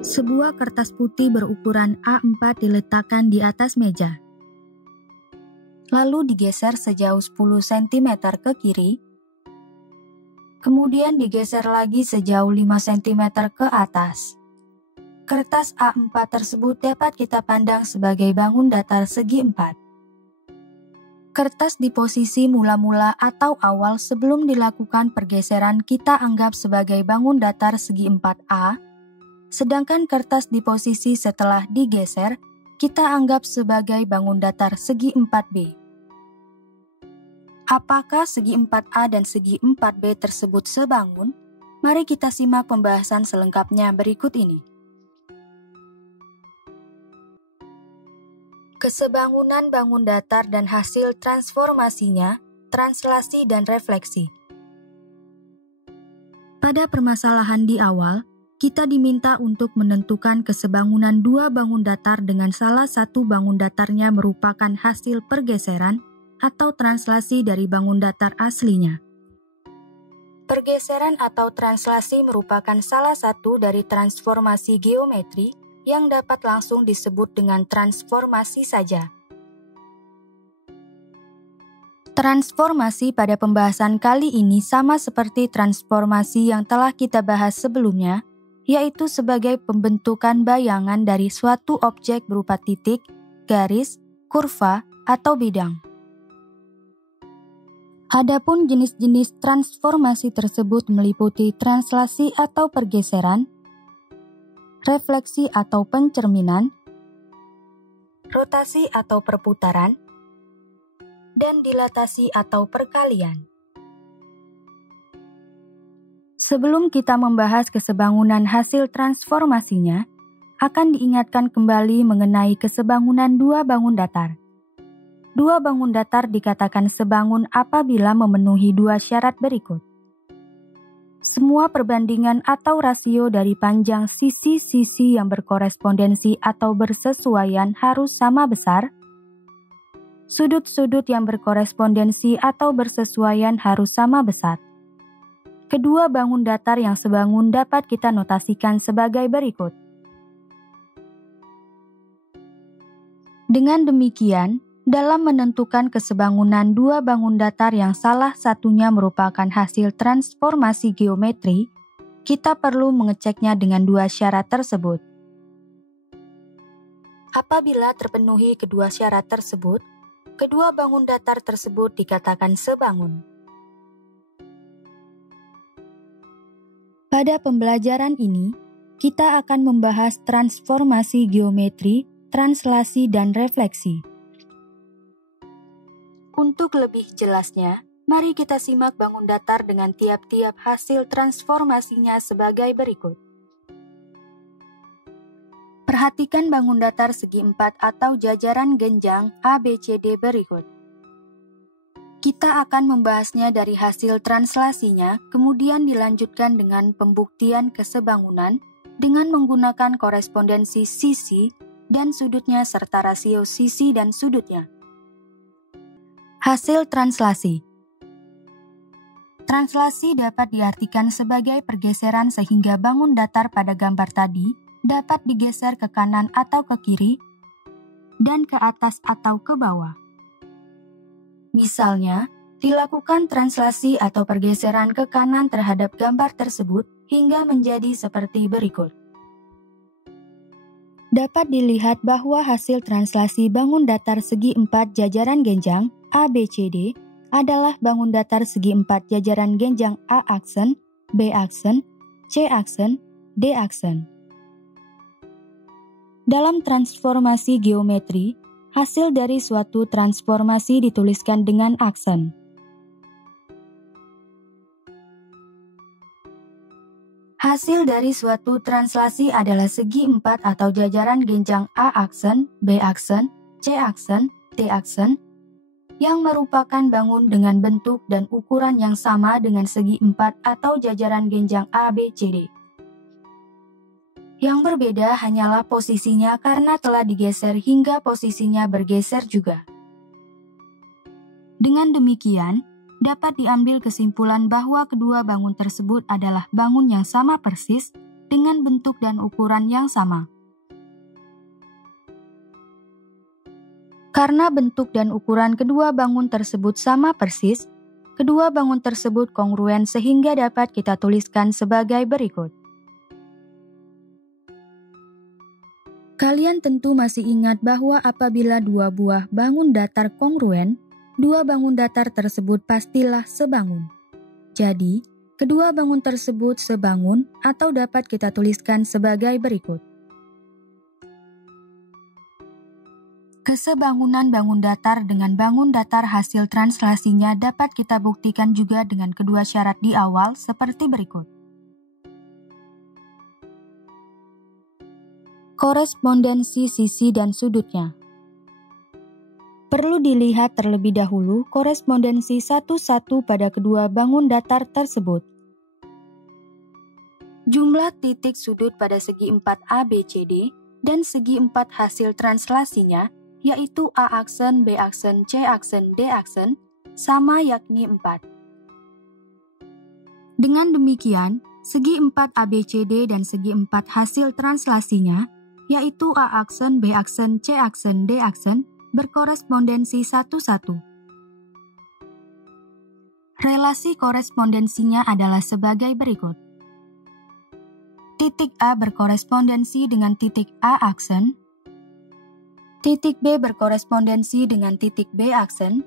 Sebuah kertas putih berukuran A4 diletakkan di atas meja. Lalu digeser sejauh 10 cm ke kiri. Kemudian digeser lagi sejauh 5 cm ke atas. Kertas A4 tersebut dapat kita pandang sebagai bangun datar segi 4. Kertas di posisi mula-mula atau awal sebelum dilakukan pergeseran kita anggap sebagai bangun datar segi 4A. Sedangkan kertas di posisi setelah digeser, kita anggap sebagai bangun datar segi 4B. Apakah segi 4A dan segi 4B tersebut sebangun? Mari kita simak pembahasan selengkapnya berikut ini. Kesebangunan bangun datar dan hasil transformasinya, translasi dan refleksi. Pada permasalahan di awal, kita diminta untuk menentukan kesebangunan dua bangun datar dengan salah satu bangun datarnya merupakan hasil pergeseran atau translasi dari bangun datar aslinya. Pergeseran atau translasi merupakan salah satu dari transformasi geometri yang dapat langsung disebut dengan transformasi saja. Transformasi pada pembahasan kali ini sama seperti transformasi yang telah kita bahas sebelumnya, yaitu sebagai pembentukan bayangan dari suatu objek berupa titik, garis, kurva, atau bidang. Adapun jenis-jenis transformasi tersebut meliputi translasi atau pergeseran, refleksi atau pencerminan, rotasi atau perputaran, dan dilatasi atau perkalian. Sebelum kita membahas kesebangunan hasil transformasinya, akan diingatkan kembali mengenai kesebangunan dua bangun datar. Dua bangun datar dikatakan sebangun apabila memenuhi dua syarat berikut. Semua perbandingan atau rasio dari panjang sisi-sisi yang berkorespondensi atau bersesuaian harus sama besar. Sudut-sudut yang berkorespondensi atau bersesuaian harus sama besar. Kedua bangun datar yang sebangun dapat kita notasikan sebagai berikut. Dengan demikian, dalam menentukan kesebangunan dua bangun datar yang salah satunya merupakan hasil transformasi geometri, kita perlu mengeceknya dengan dua syarat tersebut. Apabila terpenuhi kedua syarat tersebut, kedua bangun datar tersebut dikatakan sebangun. Pada pembelajaran ini, kita akan membahas transformasi geometri, translasi, dan refleksi. Untuk lebih jelasnya, mari kita simak bangun datar dengan tiap-tiap hasil transformasinya sebagai berikut. Perhatikan bangun datar segi 4 atau jajaran genjang ABCD berikut. Kita akan membahasnya dari hasil translasinya, kemudian dilanjutkan dengan pembuktian kesebangunan dengan menggunakan korespondensi sisi dan sudutnya serta rasio sisi dan sudutnya. Hasil translasi. Translasi dapat diartikan sebagai pergeseran sehingga bangun datar pada gambar tadi dapat digeser ke kanan atau ke kiri, dan ke atas atau ke bawah. Misalnya, dilakukan translasi atau pergeseran ke kanan terhadap gambar tersebut hingga menjadi seperti berikut. Dapat dilihat bahwa hasil translasi bangun datar segi 4 jajaran genjang ABCD adalah bangun datar segi 4 jajaran genjang A aksen, B aksen, C aksen, D aksen. Dalam transformasi geometri, hasil dari suatu transformasi dituliskan dengan aksen. Hasil dari suatu translasi adalah segi 4 atau jajaran genjang A aksen, B aksen, C aksen, D aksen, yang merupakan bangun dengan bentuk dan ukuran yang sama dengan segi 4 atau jajaran genjang ABCD. Yang berbeda hanyalah posisinya karena telah digeser hingga posisinya bergeser juga. Dengan demikian, dapat diambil kesimpulan bahwa kedua bangun tersebut adalah bangun yang sama persis, dengan bentuk dan ukuran yang sama. Karena bentuk dan ukuran kedua bangun tersebut sama persis, kedua bangun tersebut kongruen sehingga dapat kita tuliskan sebagai berikut. Kalian tentu masih ingat bahwa apabila dua buah bangun datar kongruen, dua bangun datar tersebut pastilah sebangun. Jadi, kedua bangun tersebut sebangun atau dapat kita tuliskan sebagai berikut. Kesebangunan bangun datar dengan bangun datar hasil translasinya dapat kita buktikan juga dengan kedua syarat di awal seperti berikut. Korespondensi sisi dan sudutnya. Perlu dilihat terlebih dahulu korespondensi satu-satu pada kedua bangun datar tersebut. Jumlah titik sudut pada segi 4 ABCD dan segi 4 hasil translasinya, yaitu A aksen, B aksen, C aksen, D aksen, sama yakni 4. Dengan demikian, segi 4 ABCD dan segi 4 hasil translasinya, yaitu A aksen, B aksen, C aksen, D aksen, berkorespondensi satu-satu. Relasi korespondensinya adalah sebagai berikut. Titik A berkorespondensi dengan titik A aksen, titik B berkorespondensi dengan titik B aksen,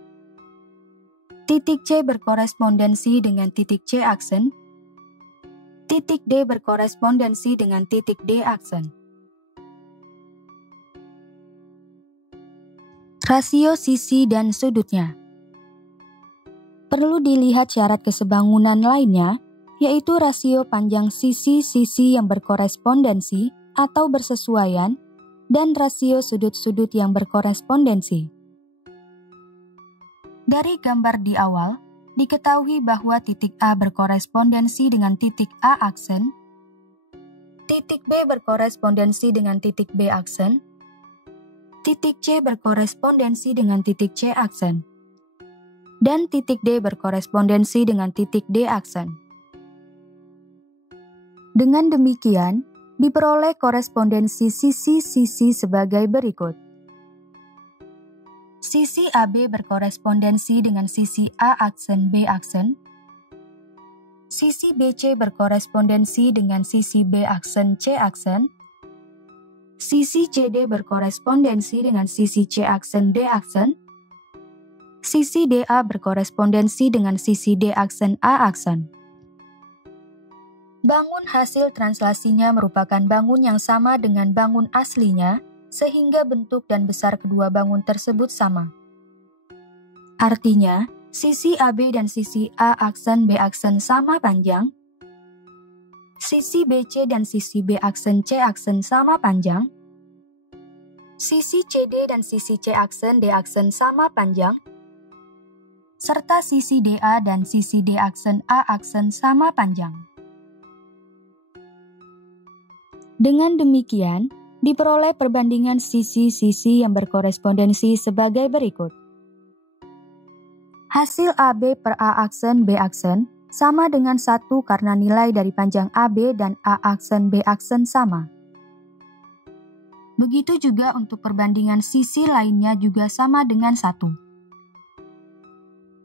titik C berkorespondensi dengan titik C aksen, titik D berkorespondensi dengan titik D aksen. Rasio sisi dan sudutnya. Perlu dilihat syarat kesebangunan lainnya, yaitu rasio panjang sisi-sisi yang berkorespondensi atau bersesuaian, dan rasio sudut-sudut yang berkorespondensi. Dari gambar di awal, diketahui bahwa titik A berkorespondensi dengan titik A aksen, titik B berkorespondensi dengan titik B aksen, titik C berkorespondensi dengan titik C aksen, dan titik D berkorespondensi dengan titik D aksen. Dengan demikian, diperoleh korespondensi sisi-sisi sebagai berikut. Sisi AB berkorespondensi dengan sisi A aksen B aksen, sisi BC berkorespondensi dengan sisi B aksen C aksen, sisi CD berkorespondensi dengan sisi C aksen D aksen, sisi DA berkorespondensi dengan sisi D aksen A aksen. Bangun hasil translasinya merupakan bangun yang sama dengan bangun aslinya, sehingga bentuk dan besar kedua bangun tersebut sama. Artinya, sisi AB dan sisi A aksen B aksen sama panjang, sisi BC dan sisi B aksen C aksen sama panjang, sisi CD dan sisi C aksen D aksen sama panjang, serta sisi DA dan sisi D aksen A aksen sama panjang. Dengan demikian, diperoleh perbandingan sisi-sisi yang berkorespondensi sebagai berikut. Hasil AB per A aksen B aksen sama dengan 1 karena nilai dari panjang AB dan A aksen B aksen sama. Begitu juga untuk perbandingan sisi lainnya juga sama dengan 1.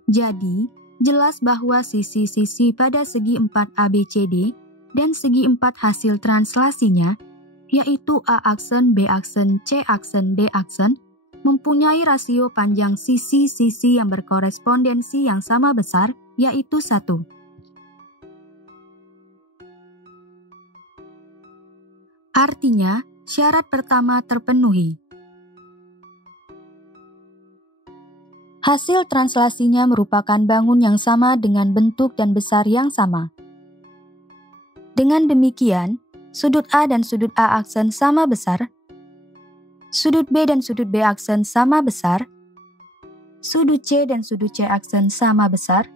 Jadi, jelas bahwa sisi-sisi pada segi 4 ABCD dan segi 4 hasil translasinya, yaitu A aksen, B aksen, C aksen, D aksen, mempunyai rasio panjang sisi-sisi yang berkorespondensi yang sama besar, yaitu 1. Artinya, syarat pertama terpenuhi. Hasil translasinya merupakan bangun yang sama dengan bentuk dan besar yang sama. Dengan demikian, sudut A dan sudut A aksen sama besar, sudut B dan sudut B aksen sama besar, sudut C dan sudut C aksen sama besar,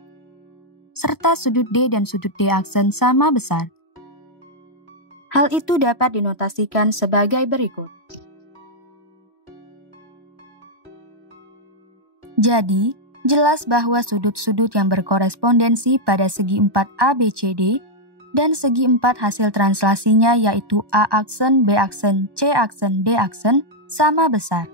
serta sudut D dan sudut D aksen sama besar. Hal itu dapat dinotasikan sebagai berikut. Jadi, jelas bahwa sudut-sudut yang berkorespondensi pada segi 4 ABCD dan segi 4 hasil translasinya yaitu A aksen, B aksen, C aksen, D aksen sama besar.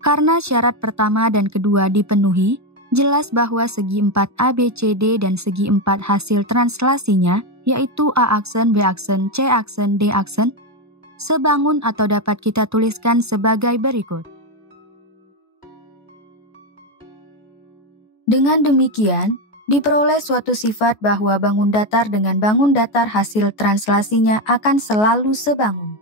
Karena syarat pertama dan kedua dipenuhi, jelas bahwa segi 4 ABCD dan segi 4 hasil translasinya yaitu A aksen, B aksen, C aksen, D aksen sebangun atau dapat kita tuliskan sebagai berikut. Dengan demikian, diperoleh suatu sifat bahwa bangun datar dengan bangun datar hasil translasinya akan selalu sebangun.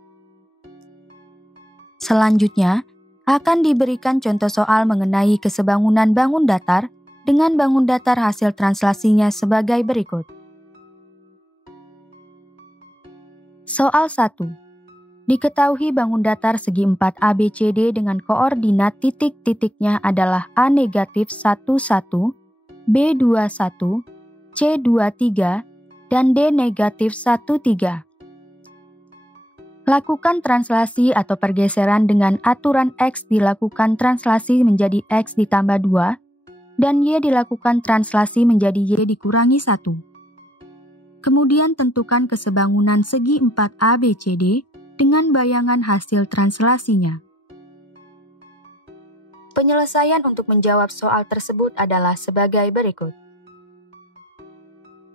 Selanjutnya, akan diberikan contoh soal mengenai kesebangunan bangun datar dengan bangun datar hasil translasinya sebagai berikut. Soal 1. Diketahui bangun datar segi 4 ABCD dengan koordinat titik-titiknya adalah A negatif 11, B21, C23, dan D negatif 13. Lakukan translasi atau pergeseran dengan aturan X dilakukan translasi menjadi X ditambah 2, dan Y dilakukan translasi menjadi Y dikurangi 1. Kemudian tentukan kesebangunan segi 4 ABCD dengan bayangan hasil translasinya. Penyelesaian untuk menjawab soal tersebut adalah sebagai berikut.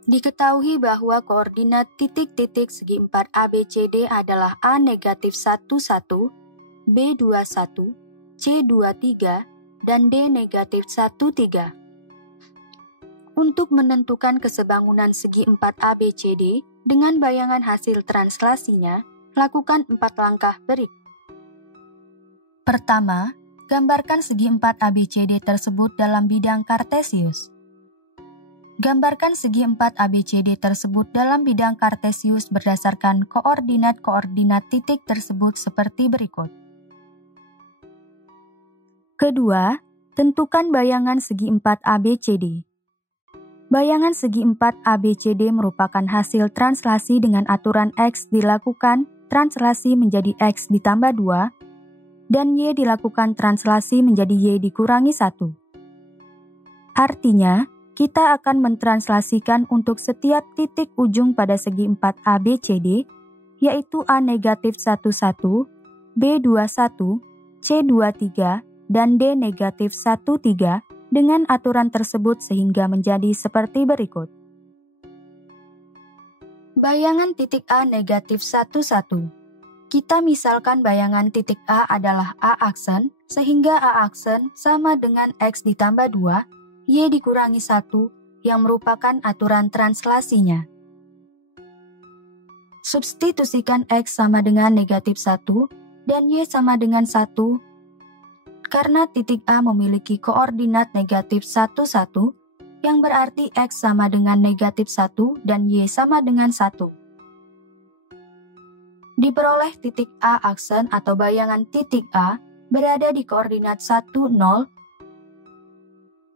Diketahui bahwa koordinat titik-titik segi 4 ABCD adalah A negatif 11, B21, C23, dan D negatif 13. Untuk menentukan kesebangunan segi 4 ABCD dengan bayangan hasil translasinya, lakukan 4 langkah berikut. Pertama, gambarkan segi 4 ABCD tersebut dalam bidang kartesius. Gambarkan segi 4 ABCD tersebut dalam bidang kartesius berdasarkan koordinat-koordinat titik tersebut seperti berikut. Kedua, tentukan bayangan segi 4 ABCD. Bayangan segi 4 ABCD merupakan hasil translasi dengan aturan X dilakukan translasi menjadi X ditambah 2, dan Y dilakukan translasi menjadi Y dikurangi 1. Artinya, kita akan mentranslasikan untuk setiap titik ujung pada segi 4 ABCD, yaitu A negatif 11, B21, C23, dan D negatif 13 dengan aturan tersebut sehingga menjadi seperti berikut. Bayangan titik A negatif 11. Kita misalkan bayangan titik A adalah A aksen, sehingga A aksen sama dengan X ditambah 2, Y dikurangi 1, yang merupakan aturan translasinya. Substitusikan X sama dengan negatif 1, dan Y sama dengan 1, karena titik A memiliki koordinat negatif 11, yang berarti X sama dengan negatif 1 dan Y sama dengan 1. Diperoleh titik A aksen atau bayangan titik A berada di koordinat 1, 0.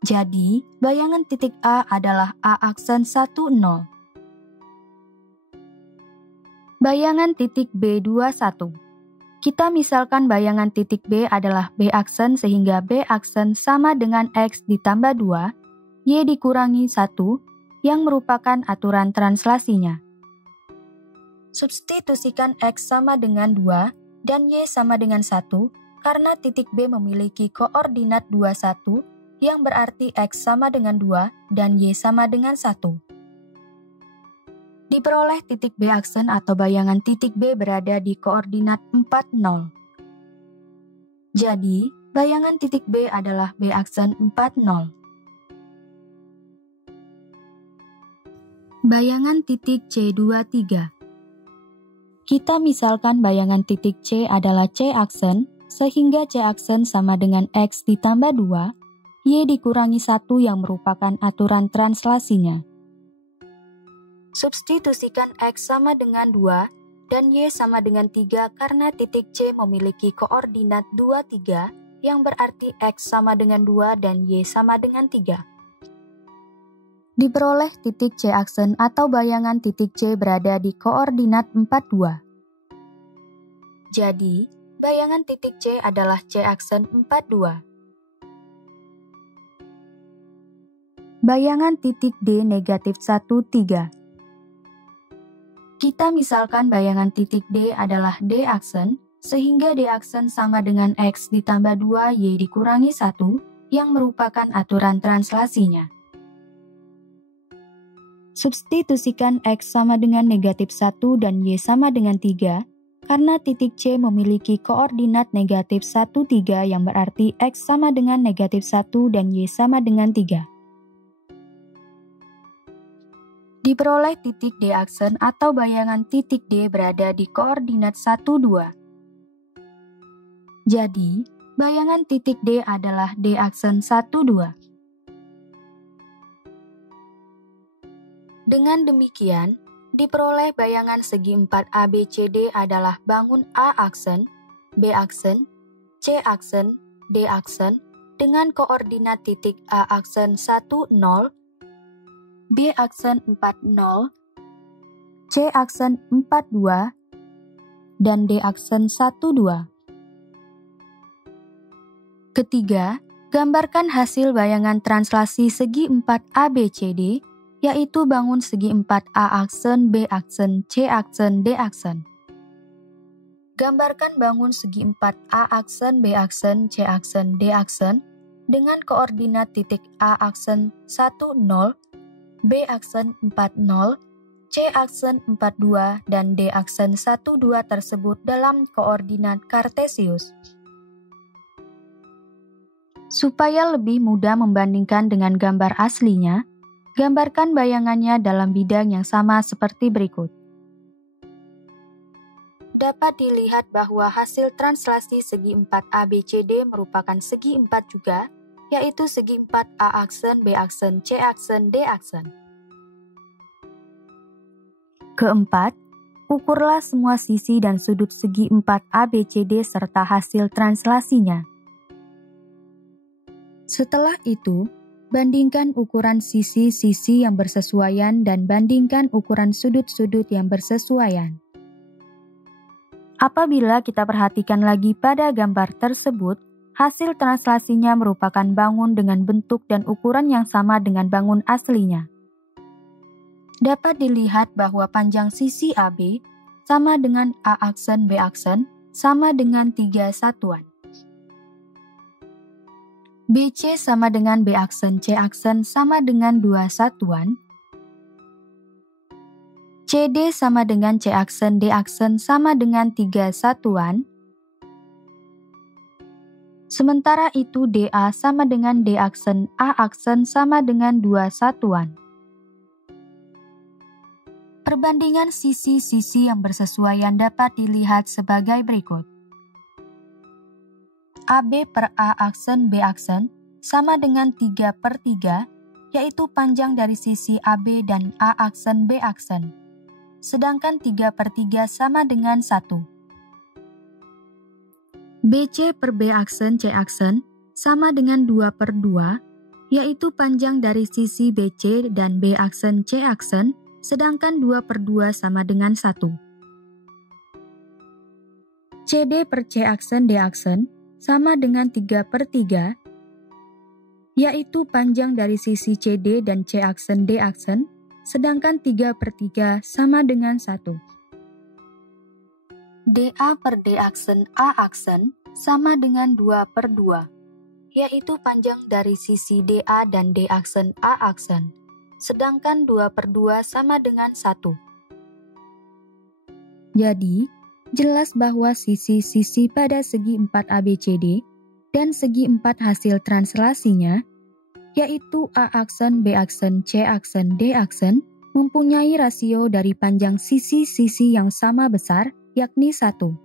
Jadi, bayangan titik A adalah A aksen 1, 0. Bayangan titik B21. Kita misalkan bayangan titik B adalah B aksen sehingga B aksen sama dengan X ditambah 2, Y dikurangi 1, yang merupakan aturan translasinya. Substitusikan X sama dengan 2 dan Y sama dengan 1 karena titik B memiliki koordinat 21 yang berarti X sama dengan 2 dan Y sama dengan 1. Diperoleh titik B aksen atau bayangan titik B berada di koordinat 4, 0. Jadi, bayangan titik B adalah B aksen 4, 0. Bayangan titik C23. Kita misalkan bayangan titik C adalah C aksen, sehingga C aksen sama dengan X ditambah 2, Y dikurangi 1 yang merupakan aturan translasinya. Substitusikan X sama dengan 2 dan Y sama dengan 3 karena titik C memiliki koordinat 2, 3 yang berarti X sama dengan 2 dan Y sama dengan 3. Diperoleh titik C aksen atau bayangan titik C berada di koordinat 4, 2. Jadi, bayangan titik C adalah C aksen 4, 2. Bayangan titik D negatif 1, 3. Kita misalkan bayangan titik D adalah D aksen, sehingga D aksen sama dengan X ditambah 2Y dikurangi 1, yang merupakan aturan translasinya. Substitusikan X sama dengan negatif 1 dan Y sama dengan 3, karena titik C memiliki koordinat negatif 1, 3 yang berarti X sama dengan negatif 1 dan Y sama dengan 3. Diperoleh titik D aksen atau bayangan titik D berada di koordinat 1, 2. Jadi, bayangan titik D adalah D aksen 1, 2. Dengan demikian, diperoleh bayangan segi 4 ABCD adalah bangun A aksen, B aksen, C aksen, D aksen dengan koordinat titik A aksen 1, 0, B aksen 4, 0, C aksen 4, 2, dan D aksen 1, 2. Ketiga, gambarkan hasil bayangan translasi segi 4 ABCD, yaitu bangun segi 4 A aksen, B aksen, C aksen, D aksen. Gambarkan bangun segi 4 A aksen, B aksen, C aksen, D aksen dengan koordinat titik A aksen 1, 0, B aksen 4, 0, C aksen 4, 2, dan D aksen 1, 2 tersebut dalam koordinat Kartesius. Supaya lebih mudah membandingkan dengan gambar aslinya, gambarkan bayangannya dalam bidang yang sama seperti berikut. Dapat dilihat bahwa hasil translasi segi 4 ABCD merupakan segi 4 juga, yaitu segi 4 A aksen, B aksen, C aksen, D aksen. Keempat, ukurlah semua sisi dan sudut segi 4 ABCD serta hasil translasinya. Setelah itu, bandingkan ukuran sisi-sisi yang bersesuaian dan bandingkan ukuran sudut-sudut yang bersesuaian. Apabila kita perhatikan lagi pada gambar tersebut, hasil translasinya merupakan bangun dengan bentuk dan ukuran yang sama dengan bangun aslinya. Dapat dilihat bahwa panjang sisi AB sama dengan A aksen B aksen sama dengan 3 satuan. BC sama dengan B aksen C aksen sama dengan 2 satuan. CD sama dengan C aksen D aksen sama dengan 3 satuan. Sementara itu DA sama dengan D aksen A aksen sama dengan 2 satuan. Perbandingan sisi-sisi yang bersesuaian dapat dilihat sebagai berikut. AB per A aksen B aksen sama dengan 3/3, yaitu panjang dari sisi AB dan A aksen B aksen. Sedangkan 3/3 sama dengan 1. BC per B aksen C aksen sama dengan 2/2, yaitu panjang dari sisi BC dan B aksen C aksen, sedangkan 2/2 sama dengan 1. CD per C aksen D aksen sama dengan 3/3, yaitu panjang dari sisi CD dan C aksen D aksen, sedangkan 3/3 sama dengan 1. DA per D aksen A aksen sama dengan 2/2, yaitu panjang dari sisi DA dan D aksen A aksen, sedangkan 2/2 sama dengan 1. Jadi, jelas bahwa sisi-sisi pada segi 4 ABCD dan segi 4 hasil translasinya, yaitu A aksen, B aksen, C aksen, D aksen, mempunyai rasio dari panjang sisi-sisi yang sama besar, yakni 1.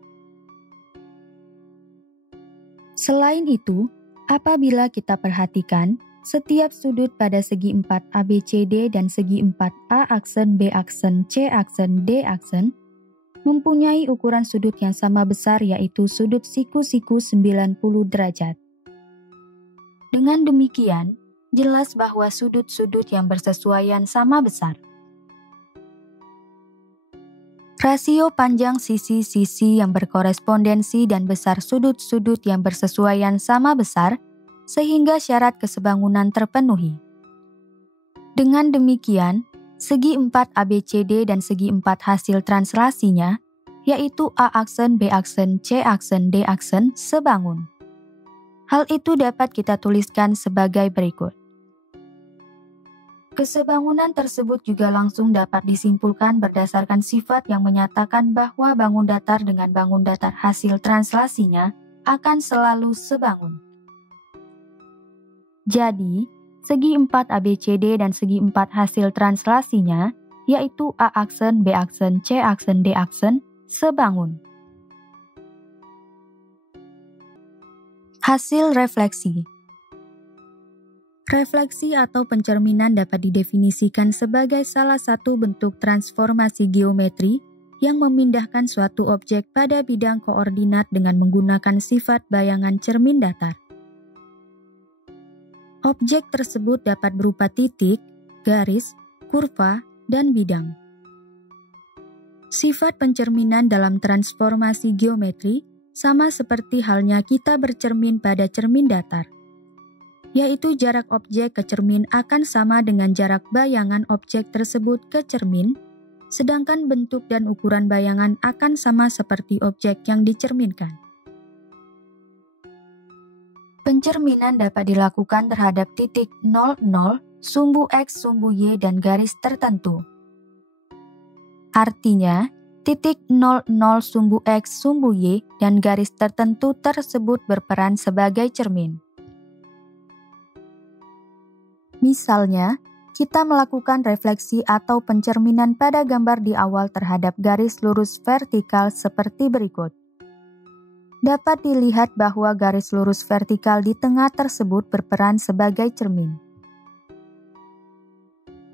Selain itu, apabila kita perhatikan, setiap sudut pada segi 4 ABCD dan segi 4 A aksen, B aksen, C aksen, D aksen, mempunyai ukuran sudut yang sama besar, yaitu sudut siku-siku 90 derajat. Dengan demikian, jelas bahwa sudut-sudut yang bersesuaian sama besar. Rasio panjang sisi-sisi yang berkorespondensi dan besar sudut-sudut yang bersesuaian sama besar, sehingga syarat kesebangunan terpenuhi. Dengan demikian, segi 4 ABCD dan segi 4 hasil translasinya, yaitu A aksen, B aksen, C aksen, D aksen, sebangun. Hal itu dapat kita tuliskan sebagai berikut. Kesebangunan tersebut juga langsung dapat disimpulkan berdasarkan sifat yang menyatakan bahwa bangun datar dengan bangun datar hasil translasinya akan selalu sebangun. Jadi, segi 4 ABCD dan segi 4 hasil translasinya, yaitu A aksen, B aksen, C aksen, D aksen, sebangun. Hasil refleksi. Refleksi atau pencerminan dapat didefinisikan sebagai salah satu bentuk transformasi geometri yang memindahkan suatu objek pada bidang koordinat dengan menggunakan sifat bayangan cermin datar. Objek tersebut dapat berupa titik, garis, kurva, dan bidang. Sifat pencerminan dalam transformasi geometri sama seperti halnya kita bercermin pada cermin datar, yaitu jarak objek ke cermin akan sama dengan jarak bayangan objek tersebut ke cermin, sedangkan bentuk dan ukuran bayangan akan sama seperti objek yang dicerminkan. Pencerminan dapat dilakukan terhadap titik 0, 0, sumbu X, sumbu Y, dan garis tertentu. Artinya, titik 0, 0, sumbu X, sumbu Y, dan garis tertentu tersebut berperan sebagai cermin. Misalnya, kita melakukan refleksi atau pencerminan pada gambar di awal terhadap garis lurus vertikal seperti berikut. Dapat dilihat bahwa garis lurus vertikal di tengah tersebut berperan sebagai cermin.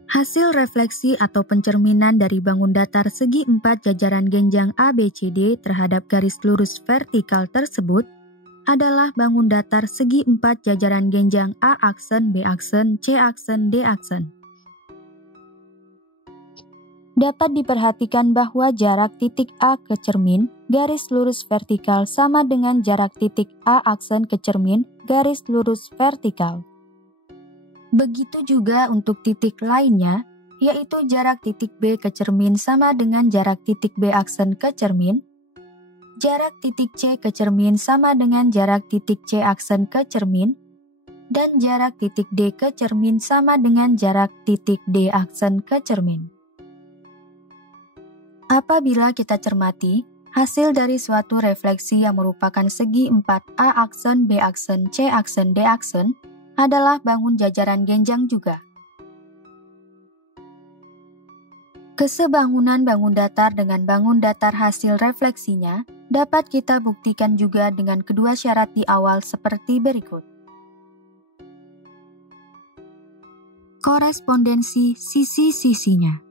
Hasil refleksi atau pencerminan dari bangun datar segi 4 jajaran genjang ABCD terhadap garis lurus vertikal tersebut adalah bangun datar segi 4 jajaran genjang A aksen, B aksen, C aksen, D aksen. Dapat diperhatikan bahwa jarak titik A ke cermin garis lurus vertikal sama dengan jarak titik A aksen ke cermin garis lurus vertikal. Begitu juga untuk titik lainnya, yaitu jarak titik B ke cermin sama dengan jarak titik B aksen ke cermin. Jarak titik C ke cermin sama dengan jarak titik C aksen ke cermin, dan jarak titik D ke cermin sama dengan jarak titik D aksen ke cermin. Apabila kita cermati, hasil dari suatu refleksi yang merupakan segi 4 A aksen, B aksen, C aksen, D aksen adalah bangun jajaran genjang juga. Kesebangunan bangun datar dengan bangun datar hasil refleksinya dapat kita buktikan juga dengan kedua syarat di awal seperti berikut. Korespondensi sisi-sisinya.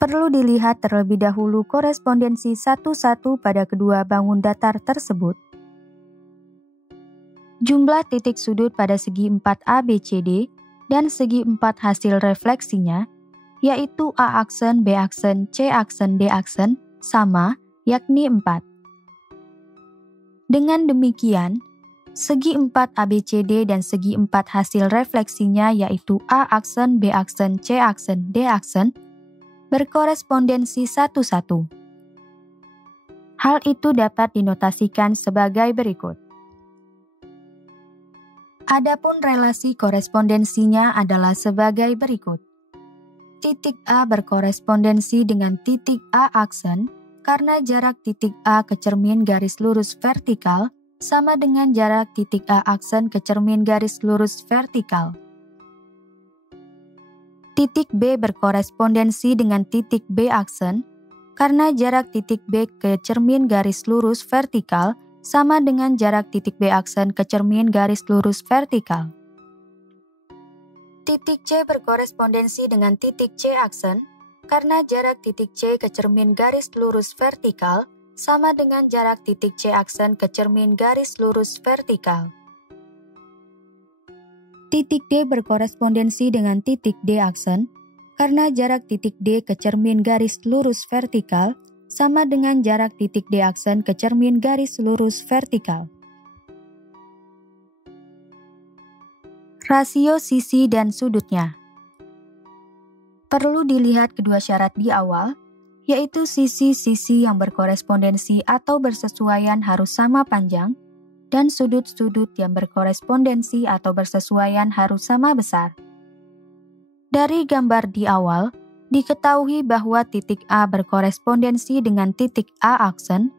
Perlu dilihat terlebih dahulu korespondensi satu-satu pada kedua bangun datar tersebut. Jumlah titik sudut pada segi 4 ABCD dan segi 4 hasil refleksinya, yaitu A aksen, B aksen, C aksen, D aksen, sama, yakni 4. Dengan demikian, segi 4 ABCD dan segi 4 hasil refleksinya yaitu A aksen, B aksen, C aksen, D aksen, berkorespondensi satu-satu. Hal itu dapat dinotasikan sebagai berikut. Adapun relasi korespondensinya adalah sebagai berikut. Titik A berkorespondensi dengan titik A aksen karena jarak titik A ke cermin garis lurus vertikal sama dengan jarak titik A aksen ke cermin garis lurus vertikal. Titik B berkorespondensi dengan titik B aksen karena jarak titik B ke cermin garis lurus vertikal sama dengan jarak titik B aksen ke cermin garis lurus vertikal. Titik C berkorespondensi dengan titik C aksen karena jarak titik C ke cermin garis lurus vertikal sama dengan jarak titik C aksen ke cermin garis lurus vertikal. Titik D berkorespondensi dengan titik D aksen karena jarak titik D ke cermin garis lurus vertikal sama dengan jarak titik D aksen ke cermin garis lurus vertikal. Rasio sisi dan sudutnya. Perlu dilihat kedua syarat di awal, yaitu sisi-sisi yang berkorespondensi atau bersesuaian harus sama panjang, dan sudut-sudut yang berkorespondensi atau bersesuaian harus sama besar. Dari gambar di awal, diketahui bahwa titik A berkorespondensi dengan titik A aksen,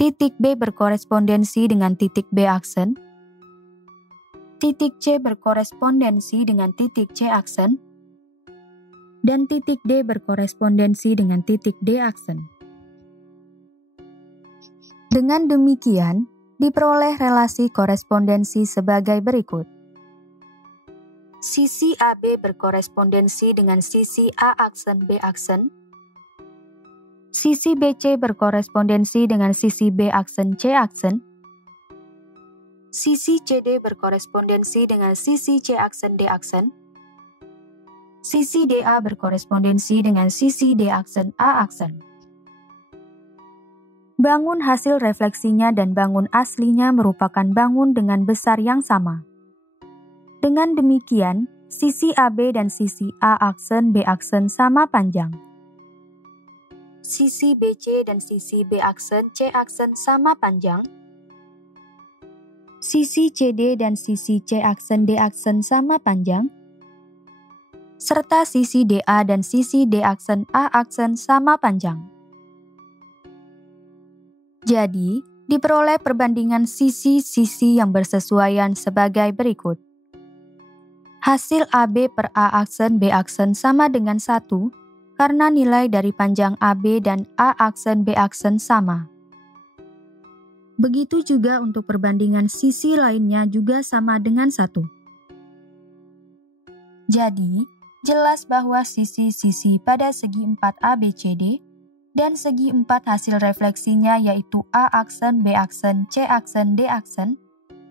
titik B berkorespondensi dengan titik B aksen, titik C berkorespondensi dengan titik C aksen, dan titik D berkorespondensi dengan titik D aksen. Dengan demikian, diperoleh relasi korespondensi sebagai berikut. Sisi AB berkorespondensi dengan sisi A aksen B aksen. Sisi BC berkorespondensi dengan sisi B aksen C aksen. Sisi CD berkorespondensi dengan sisi C aksen D aksen. Sisi DA berkorespondensi dengan sisi D aksen A aksen. Bangun hasil refleksinya dan bangun aslinya merupakan bangun dengan besar yang sama. Dengan demikian, sisi AB dan sisi A aksen B aksen sama panjang. Sisi BC dan sisi B aksen C aksen sama panjang. Sisi CD dan sisi C aksen D aksen sama panjang. Serta sisi DA dan sisi D aksen A aksen sama panjang. Jadi, diperoleh perbandingan sisi-sisi yang bersesuaian sebagai berikut. Hasil AB per A aksen B aksen sama dengan 1, karena nilai dari panjang AB dan A aksen B aksen sama. Begitu juga untuk perbandingan sisi lainnya juga sama dengan 1. Jadi, jelas bahwa sisi-sisi pada segi 4 ABCD dan segi 4 hasil refleksinya yaitu A aksen, B aksen, C aksen, D aksen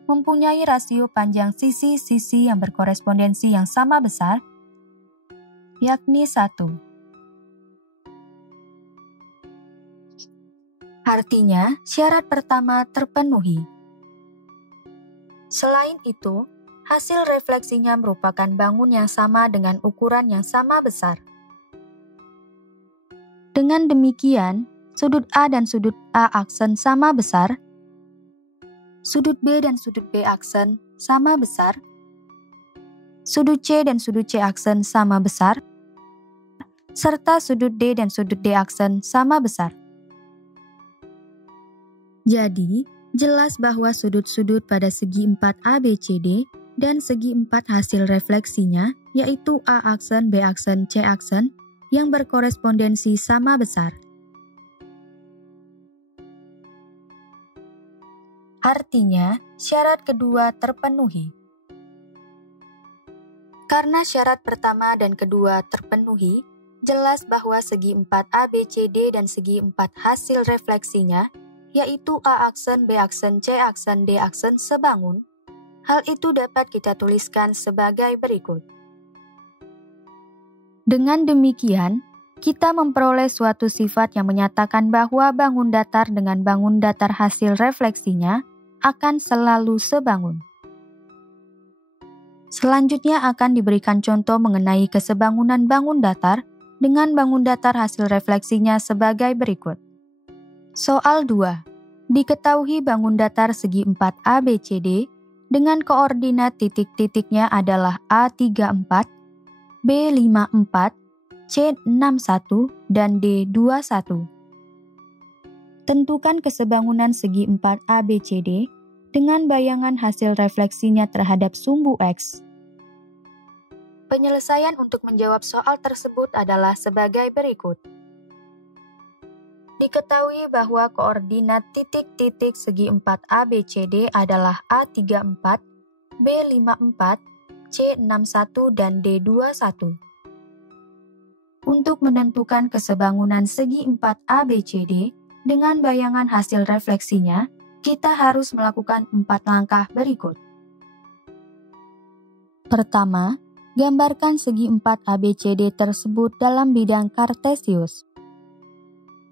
mempunyai rasio panjang sisi-sisi yang berkorespondensi yang sama besar, yakni 1. Artinya, syarat pertama terpenuhi. Selain itu, hasil refleksinya merupakan bangun yang sama dengan ukuran yang sama besar. Dengan demikian, sudut A dan sudut A aksen sama besar, sudut B dan sudut B aksen sama besar, sudut C dan sudut C aksen sama besar, serta sudut D dan sudut D aksen sama besar. Jadi, jelas bahwa sudut-sudut pada segi 4 ABCD dan segi 4 hasil refleksinya, yaitu A aksen, B aksen, C aksen, yang berkorespondensi sama besar. Artinya, syarat kedua terpenuhi. Karena syarat pertama dan kedua terpenuhi, jelas bahwa segi 4 ABCD dan segi 4 hasil refleksinya, yaitu A aksen, B aksen, C aksen, D aksen sebangun. Hal itu dapat kita tuliskan sebagai berikut. Dengan demikian, kita memperoleh suatu sifat yang menyatakan bahwa bangun datar dengan bangun datar hasil refleksinya akan selalu sebangun. Selanjutnya akan diberikan contoh mengenai kesebangunan bangun datar dengan bangun datar hasil refleksinya sebagai berikut. Soal 2. Diketahui bangun datar segi 4 ABCD dengan koordinat titik-titiknya adalah A34, B54, C61, dan D21. Tentukan kesebangunan segi 4 ABCD dengan bayangan hasil refleksinya terhadap sumbu X. Penyelesaian untuk menjawab soal tersebut adalah sebagai berikut. Diketahui bahwa koordinat titik-titik segi 4 ABCD adalah A34, B54, C61, dan D21. Untuk menentukan kesebangunan segi 4 ABCD dengan bayangan hasil refleksinya, kita harus melakukan 4 langkah berikut. Pertama, gambarkan segi 4 ABCD tersebut dalam bidang kartesius.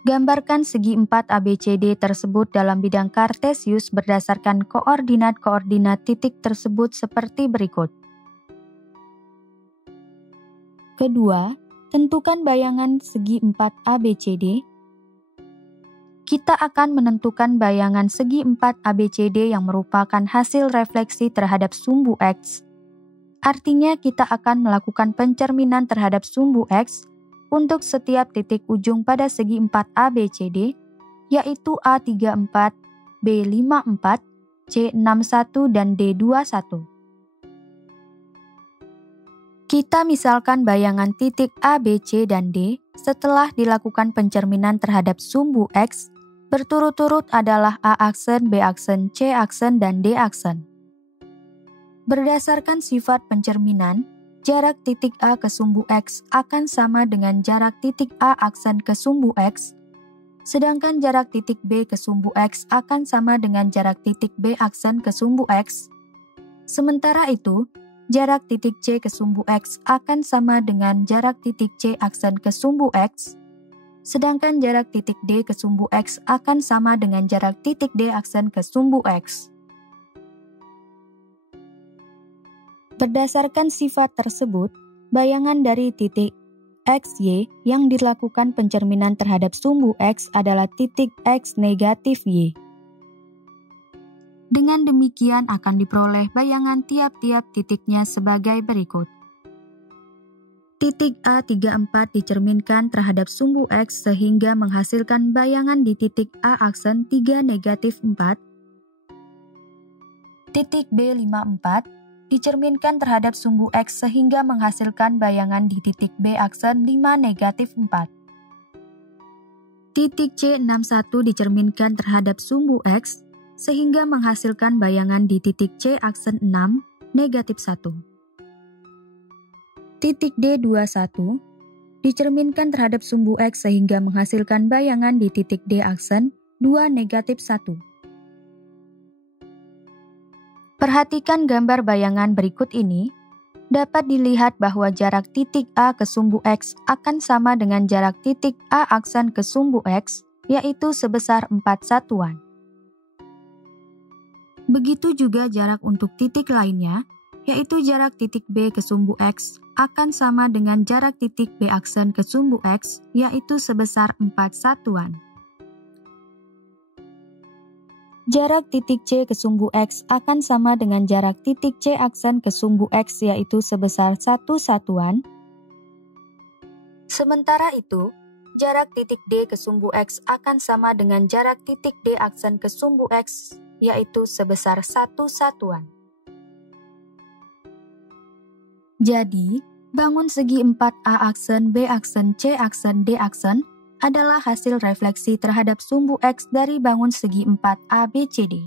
Gambarkan segi 4 ABCD tersebut dalam bidang kartesius berdasarkan koordinat-koordinat titik tersebut seperti berikut. Kedua, tentukan bayangan segi 4 ABCD. Kita akan menentukan bayangan segi 4 ABCD yang merupakan hasil refleksi terhadap sumbu X. Artinya kita akan melakukan pencerminan terhadap sumbu X untuk setiap titik ujung pada segi 4 ABCD, yaitu A34, B54, C61, dan D21. Kita misalkan bayangan titik A, B, C, dan D setelah dilakukan pencerminan terhadap sumbu X, berturut-turut adalah A aksen, B aksen, C aksen, dan D aksen. Berdasarkan sifat pencerminan, jarak titik A ke sumbu X akan sama dengan jarak titik A aksen ke sumbu X, sedangkan jarak titik B ke sumbu X akan sama dengan jarak titik B aksen ke sumbu X. Sementara itu, jarak titik C ke sumbu X akan sama dengan jarak titik C aksen ke sumbu X, sedangkan jarak titik D ke sumbu X akan sama dengan jarak titik D aksen ke sumbu X. Berdasarkan sifat tersebut, bayangan dari titik XY yang dilakukan pencerminan terhadap sumbu X adalah titik X negatif Y. Dengan demikian akan diperoleh bayangan tiap-tiap titiknya sebagai berikut. Titik A34 dicerminkan terhadap sumbu X sehingga menghasilkan bayangan di titik A aksen 3 negatif 4. Titik B54 dicerminkan terhadap sumbu X sehingga menghasilkan bayangan di titik B aksen 5 negatif 4. Titik C61 dicerminkan terhadap sumbu X sehingga menghasilkan bayangan di titik C aksen 6 negatif 1. Titik D21 dicerminkan terhadap sumbu X sehingga menghasilkan bayangan di titik D aksen 2 negatif 1. Perhatikan gambar bayangan berikut ini. Dapat dilihat bahwa jarak titik A ke sumbu X akan sama dengan jarak titik A aksen ke sumbu X, yaitu sebesar 4 satuan. Begitu juga jarak untuk titik lainnya, yaitu jarak titik B ke sumbu X akan sama dengan jarak titik B aksen ke sumbu X, yaitu sebesar 4 satuan. Jarak titik C ke sumbu X akan sama dengan jarak titik C aksen ke sumbu X, yaitu sebesar 1 satuan. Sementara itu, jarak titik D ke sumbu X akan sama dengan jarak titik D aksen ke sumbu X, yaitu sebesar 1 satuan. Jadi, bangun segi 4A aksen, B aksen, C aksen, D aksen adalah hasil refleksi terhadap sumbu X dari bangun segi 4 ABCD.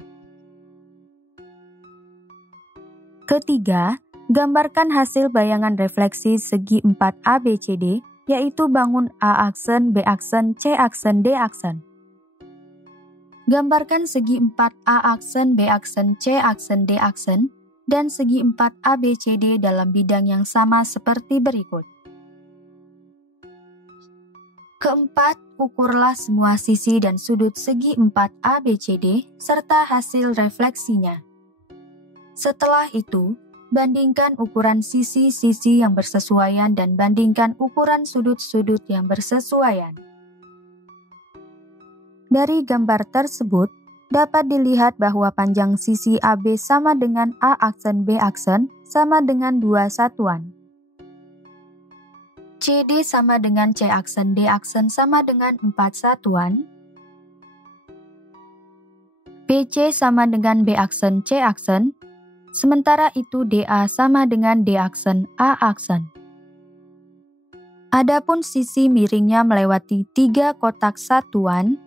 Ketiga, gambarkan hasil bayangan refleksi segi 4 ABCD, yaitu bangun A aksen, B aksen, C aksen, D aksen. Gambarkan segi 4 A aksen, B aksen, C aksen, D aksen, dan segi 4 ABCD dalam bidang yang sama seperti berikut. Keempat, ukurlah semua sisi dan sudut segi 4 ABCD serta hasil refleksinya. Setelah itu, bandingkan ukuran sisi-sisi yang bersesuaian dan bandingkan ukuran sudut-sudut yang bersesuaian. Dari gambar tersebut, dapat dilihat bahwa panjang sisi AB sama dengan A aksen B aksen sama dengan 2 satuan. CD sama dengan C aksen D aksen sama dengan 4 satuan. BC sama dengan B aksen C aksen. Sementara itu DA sama dengan D aksen A aksen. Adapun sisi miringnya melewati 3 kotak satuan.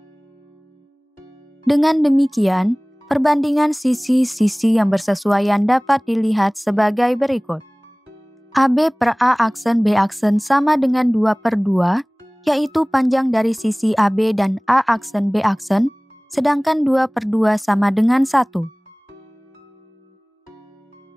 Dengan demikian, perbandingan sisi-sisi yang bersesuaian dapat dilihat sebagai berikut. AB per A aksen B aksen sama dengan 2/2, yaitu panjang dari sisi AB dan A aksen B aksen, sedangkan 2/2 sama dengan 1.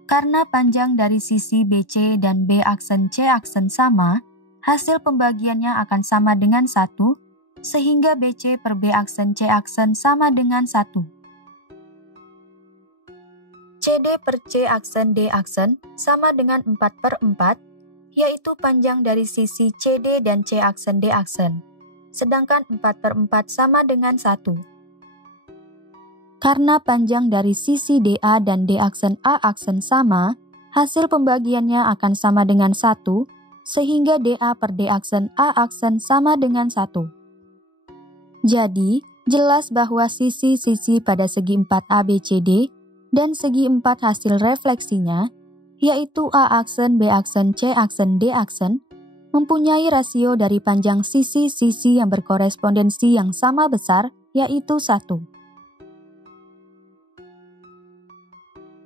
Karena panjang dari sisi BC dan B aksen C aksen sama, hasil pembagiannya akan sama dengan 1, sehingga BC per B aksen C aksen sama dengan 1. CD per C aksen D aksen sama dengan 4/4, yaitu panjang dari sisi CD dan C aksen D aksen, sedangkan 4/4 sama dengan 1. Karena panjang dari sisi DA dan D aksen A aksen sama, hasil pembagiannya akan sama dengan 1, sehingga DA per D aksen A aksen sama dengan 1. Jadi, jelas bahwa sisi-sisi pada segi 4 ABCD dan segi 4 hasil refleksinya, yaitu A aksen, B aksen, C aksen, D aksen, mempunyai rasio dari panjang sisi-sisi yang berkorespondensi yang sama besar, yaitu 1.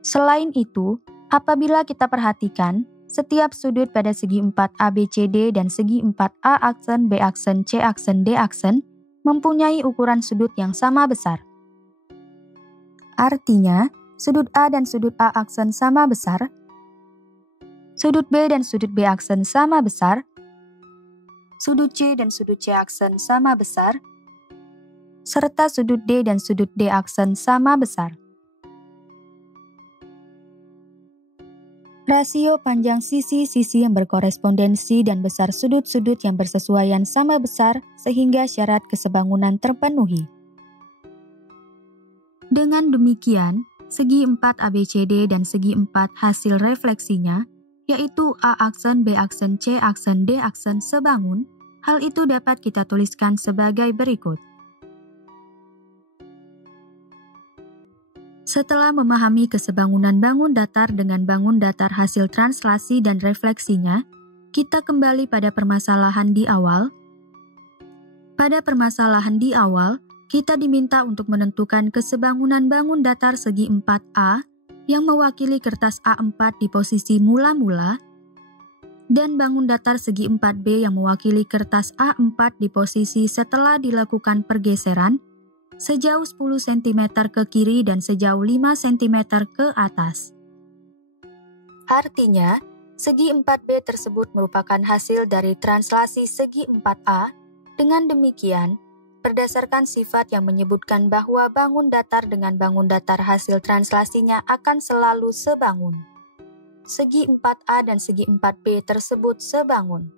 Selain itu, apabila kita perhatikan, setiap sudut pada segi 4 ABCD dan segi 4 A aksen, B aksen, C aksen, D aksen mempunyai ukuran sudut yang sama besar. Artinya, sudut A dan sudut A aksen sama besar, sudut B dan sudut B aksen sama besar, sudut C dan sudut C aksen sama besar, serta sudut D dan sudut D aksen sama besar. Rasio panjang sisi-sisi yang berkorespondensi dan besar sudut-sudut yang bersesuaian sama besar sehingga syarat kesebangunan terpenuhi. Dengan demikian, segi 4 ABCD dan segi 4 hasil refleksinya, yaitu A aksen, B aksen, C aksen, D aksen sebangun, hal itu dapat kita tuliskan sebagai berikut. Setelah memahami kesebangunan bangun datar dengan bangun datar hasil translasi dan refleksinya, kita kembali pada permasalahan di awal. Pada permasalahan di awal, kita diminta untuk menentukan kesebangunan bangun datar segi 4A yang mewakili kertas A4 di posisi mula-mula dan bangun datar segi 4B yang mewakili kertas A4 di posisi setelah dilakukan pergeseran sejauh 10 cm ke kiri dan sejauh 5 cm ke atas. Artinya, segi 4B tersebut merupakan hasil dari translasi segi 4A. Dengan demikian, berdasarkan sifat yang menyebutkan bahwa bangun datar dengan bangun datar hasil translasinya akan selalu sebangun, segi 4A dan segi 4B tersebut sebangun.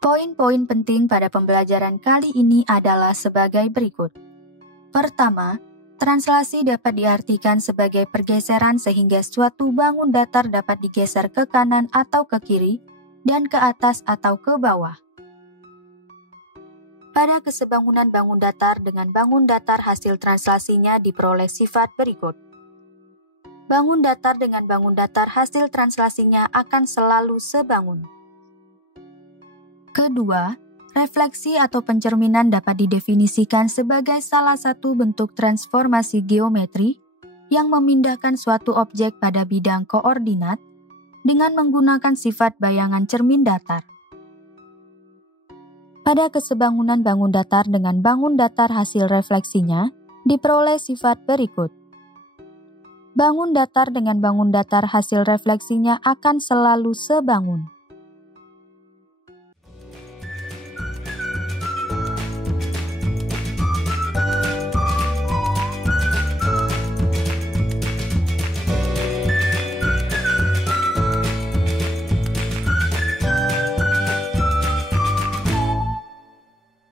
Poin-poin penting pada pembelajaran kali ini adalah sebagai berikut. Pertama, translasi dapat diartikan sebagai pergeseran sehingga suatu bangun datar dapat digeser ke kanan atau ke kiri, dan ke atas atau ke bawah. Pada kesebangunan bangun datar dengan bangun datar hasil translasinya diperoleh sifat berikut. Bangun datar dengan bangun datar hasil translasinya akan selalu sebangun. Kedua, refleksi atau pencerminan dapat didefinisikan sebagai salah satu bentuk transformasi geometri yang memindahkan suatu objek pada bidang koordinat dengan menggunakan sifat bayangan cermin datar. Pada kesebangunan bangun datar dengan bangun datar hasil refleksinya diperoleh sifat berikut. Bangun datar dengan bangun datar hasil refleksinya akan selalu sebangun.